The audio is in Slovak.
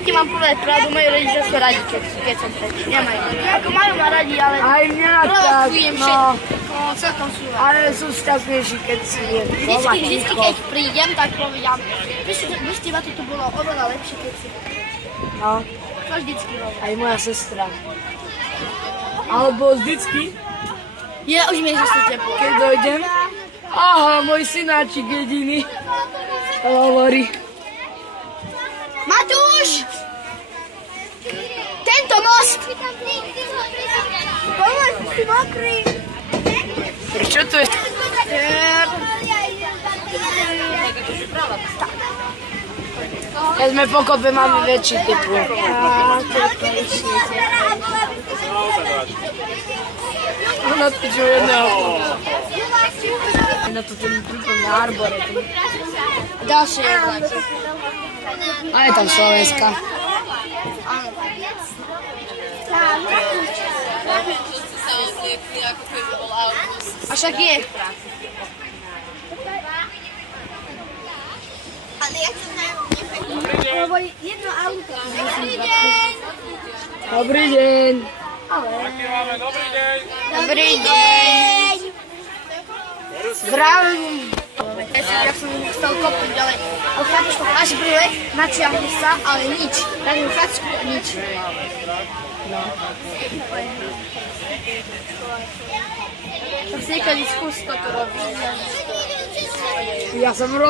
ti mám povedať pravdu, moji rodičia sú radi, keď som preč. Nemajú. Ako majú ma radi, ale Aj mňa tak, provokujem no. všetko. No, celkom sú radi. Ale sú šťastnejší, keď si je doma Vždycky, ticho. keď prídem, tak povedám, bez teba to bolo oveľa lepšie, keď si preč. No, To vždycky hovorím. aj moja sestra. Alebo vždycky, Ja už mi je zase teplo. keď dojdem, aha, môj synáčik jediný, hovorí. Matúš! Tento most! Pomož, si mokrý. Čo to je? Keď sme pokope, máme väčší teplo. Ona piču jedného. Na to ten pripomína Arbore. Ďalšie jedláky. A je tam Slovenska. A však je. Dobrý deň. Dobrý deň. Zdravím. Ja som chcel kopnúť, ale chápeš to, až prilek, načiahne sa, ale nič. Tak mi facku, nič. Tak si niekedy skús toto robiť. Ja som robil.